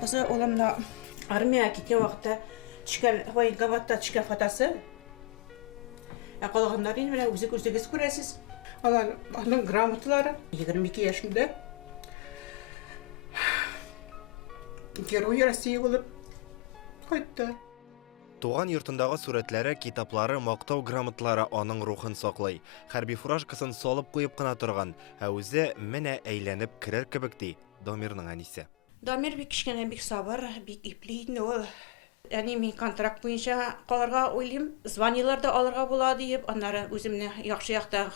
Кызы оламна армияга кеткен вакытта түшкән военкоматта түшкән фотосы. Калганнар инде менә үзегез күрәсез. Аның грамоталары 22 яшында Герой России булып кайтты. Туган йортындагы сурәтләре, китаплары, мактау грамоталары аның рухын саклый. Хәрби фуражкасын салып куеп кына торган, ә үзе менә әйләнеп керер кебек ди Домирның әнисе. Дамир бик кичкәнә, бик сабыр, бик ипле инде ул. Яни мин контракт буенча калырга уйлыйм, званиялар да алырга була дип, аннары үземне яхшы якта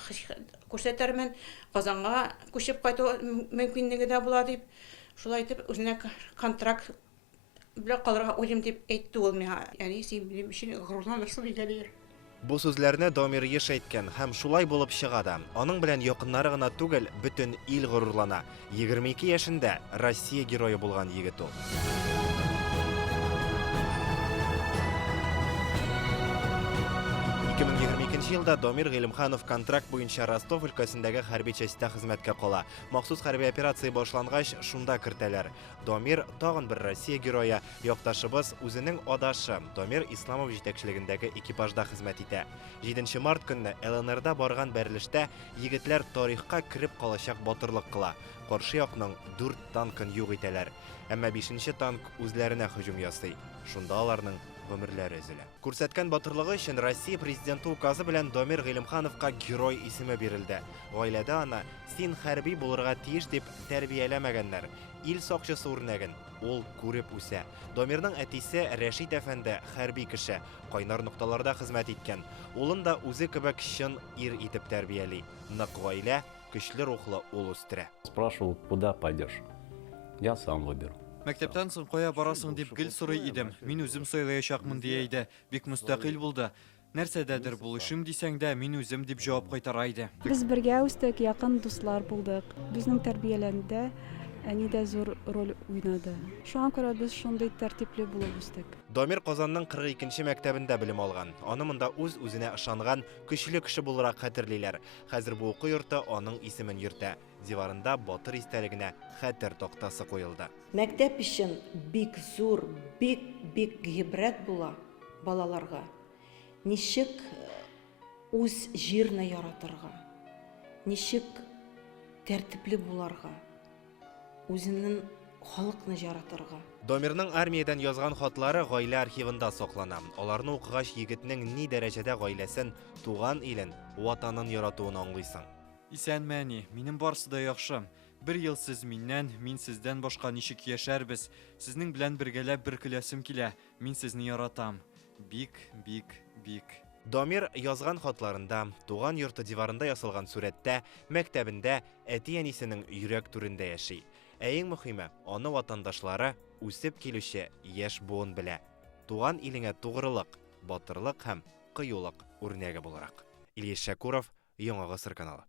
күрсәтермен, Казанга күчеп кайту мөмкинлеге дә була дип, шулай итеп үзенә контракт белән калырга уйлыйм дип әйтте ул миңа. Яни син минем өчен горурланырсың дигән. Бу сүзләрне Домир еш әйткән һәм шулай булып чыга да. Аның белән якыннары гына түгел, бөтен ил горурлана. 22 яшендә Россия герое булган егет ул. 2022 елда Домир Гыйлемханов контракт буенча Ростов өлкәсендәге хәрби частьта хезмәткә кала. Махсус хәрби операция башлангач, шунда кертәләр. Домир тагын бер Россия герое, якташыбыз үзенең адашы Домир Исламов җитәкчелегендәге экипажда хезмәт итә. 7 март көнне ЛНРда барган бәрелештә егетләр тарихка кирип калачак батырлык кыла. Каршы якның 4 танкын юк итәләр. Әмма 5нче танк үзләренә һөҗүм ясый. Шунда аларның гомерләре өзелә. Күрсәткән батырлыгы өчен Россия президенты указы белән Домир Гыйлемхановка герой исеме бирелде. Гаиләдә аны син хәрби булырга тиеш дип тәрбияләмәгәннәр. Ил сакчысы үрнәген ул күреп үсә. Домирның әтисе Рәшит әфәнде хәрби кеше, кайнар нокталарда хезмәт иткән. Улын да үзе кебек чын ир итеп тәрбияли. Нык гаилә, көчле рухлы ул үстерә. Спрашивал, куда пойдешь? Я сам выберу. Мәктәптән соң кая барасың дип гел сорый идем. Мин үзем сайлаячакмын дия. Бик мустақил булды. Нәрсәдәдер булышым дисәң дә, мин үзем дип җавап кайтара иде. Без бергә үстек, якын дуслар булдык. Безнең тәрбияләндә әни дә зур роль уйнады. Шуңа күрә без шундый тәртипле булып үстек. Домир Казанның 42нче мәктәбендә белем алган. Аны монда үзенә ышанган, көчле кеше буларак хәтерлиләр. Хәзер бу уку йорты аның исемен йөртә. Диварында батыр истәлегенә хәтер тактасы куелды. Мәктәп өчен бик зур, бик гибрәт була балаларга. Ничек үз җирне яратырга, ничек тәртипле буларга, үзенең халыкны яратырга. Домирның армиядан язган хатлары гаилә архивында саклана. Аларны укыгач егетнең ни дәрәҗәдә гаиләсен, туган илен, ватанын яратуын аңлыйсың. Исәнмәни, минем барсы да яхшы. 1 ел сез миннән, мин сездән башка ничек яшәрбез. Сезнең белән бергәләп бер көләсем килә. Мин сезне яратам. Бик. Домир язган хатларында, туган йорты диварында ясалган сүрәттә, мәктәбендә әти-әнисенең йөрәк түрендә яши. Ә иң мөһиме, аны ватандашлары үсеп килүче яшь буын белә. Туган илеңә тугрылык, батырлык һәм кыюлык үрнәге буларак. Илья Шакуров, Яңа Гасыр каналы.